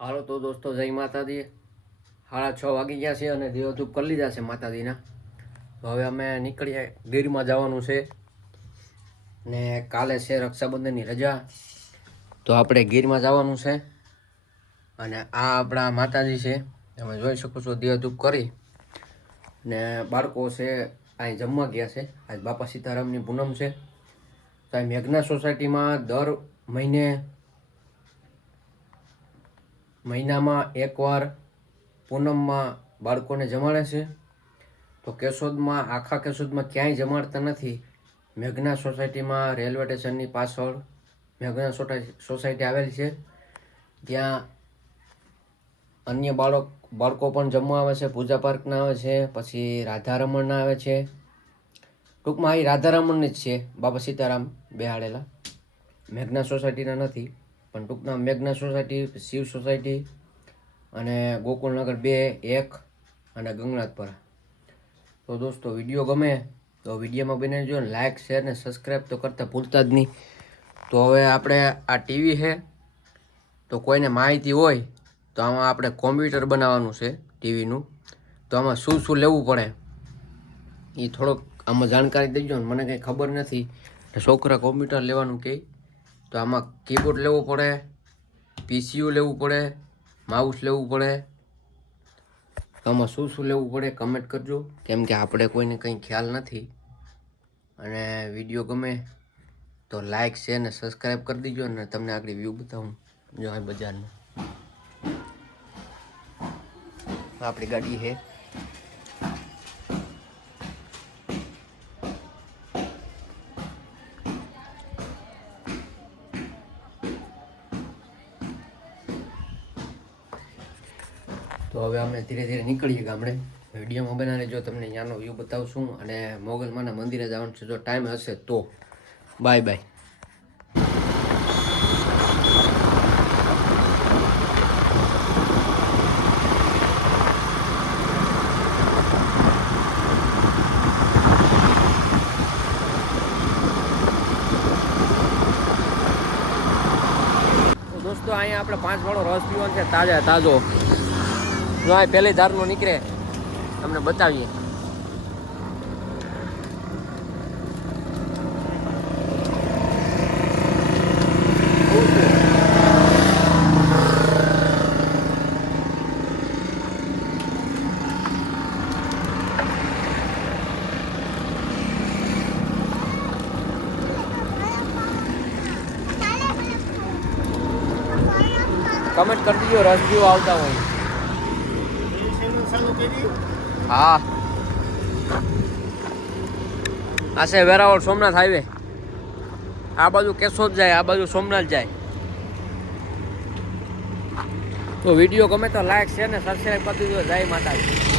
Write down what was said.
હાલો તો દોસ્તો, જય માતાજી. સાડા છ વાગી ગયા છે અને દેવધૂપ કરી લીધા છે માતાજીના. તો હવે અમે નીકળીએ, ગીરમાં જવાનું છે. ને કાલે છે રક્ષાબંધનની રજા. તો આપણે ગીરમાં જવાનું છે. અને આ આપણા માતાજી છે. તમે જોઈ શકો છો દેવધૂપ કરી. ને બાળકો છે, અહીં જમવા ગયા છે. આજ બાપા સીતારામની પૂનમ છે. તો અહીં મેઘના સોસાયટીમાં દર મહિને મહિનામાં એકવાર પૂનમમાં બાળકોને જમાડે છે. તો કેશોદમાં, આખા કેશોદમાં ક્યાંય જમાડતા નથી. મેઘના સોસાયટીમાં, રેલવે સ્ટેશનની પાછળ મેઘના સોસાય- સોસાયટી આવેલી છે. ત્યાં અન્ય બાળક, બાળકો પણ જમવા આવે છે, પૂજા પાર્કના આવે છે, પછી રાધારમણના આવે છે. ટૂંકમાં અહીં રાધારમણની જ છે બાબા સીતારામ બેહાડેલા. મેઘના સોસાયટીના નથી. પણ ટૂંકના મેઘના સોસાયટી, શિવ સોસાયટી અને ગોકુળનગર બે, એક અને ગંગનાથપરા. તો દોસ્તો, વીડિયો ગમે તો વિડીયોમાં બને જો લાઇક શેર ને સબસ્ક્રાઈબ તો કરતા ભૂલતા જ નહીં. તો હવે આપણે આ ટીવી છે, તો કોઈને માહિતી હોય તો આમાં આપણે કોમ્પ્યુટર બનાવવાનું છે ટીવીનું. તો આમાં શું શું લેવું પડે એ થોડોક આમાં જાણકારી દેજો મને કંઈ ખબર નથી. છોકરા કોમ્પ્યુટર લેવાનું કહે. તો આમાં કીબોર્ડ લેવું પડે પીસીયુ લેવું પડે માઉસ લેવું પડે. આમાં શું શું લેવું પડે કમેન્ટ કરજો. કેમ કે આપણે કોઈને કંઈ ખ્યાલ નથી. અને વીડિયો ગમે તો લાઇક શેર અને સબસ્ક્રાઈબ કરી દીજો ને તમને આગળ વ્યૂ બતાવું. જો આ આપણી ગાડી છે. તો હવે અમે ધીરે ધીરે નીકળીએ ગામડે. વિડીયોમાં બનાવીને જો તમને ત્યાંનો વ્યૂ બતાવશું અને મોગલમાના મંદિરે જવાનું છે. જો ટાઈમ હશે તો. બાય બાય દોસ્તો, અહીંયા આપણે પાંચ વાળો રસ પીવાનો છે. તાજા, તાજો. જો આ પહેલી ધારનું નીકળે તમને બતાવીએ. કમેન્ટ કરી દીજો રસ પીવા આવતા હોય. હા. આ છે વેરાવળ સોમનાથ હાઈવે. આ બાજુ કેશોદ જાય, આ બાજુ સોમનાથ જાય. તો વીડિયો ગમે તો લાઈક શેર ને સબસ્ક્રાઈબ કરી દીધો જય માતાજી.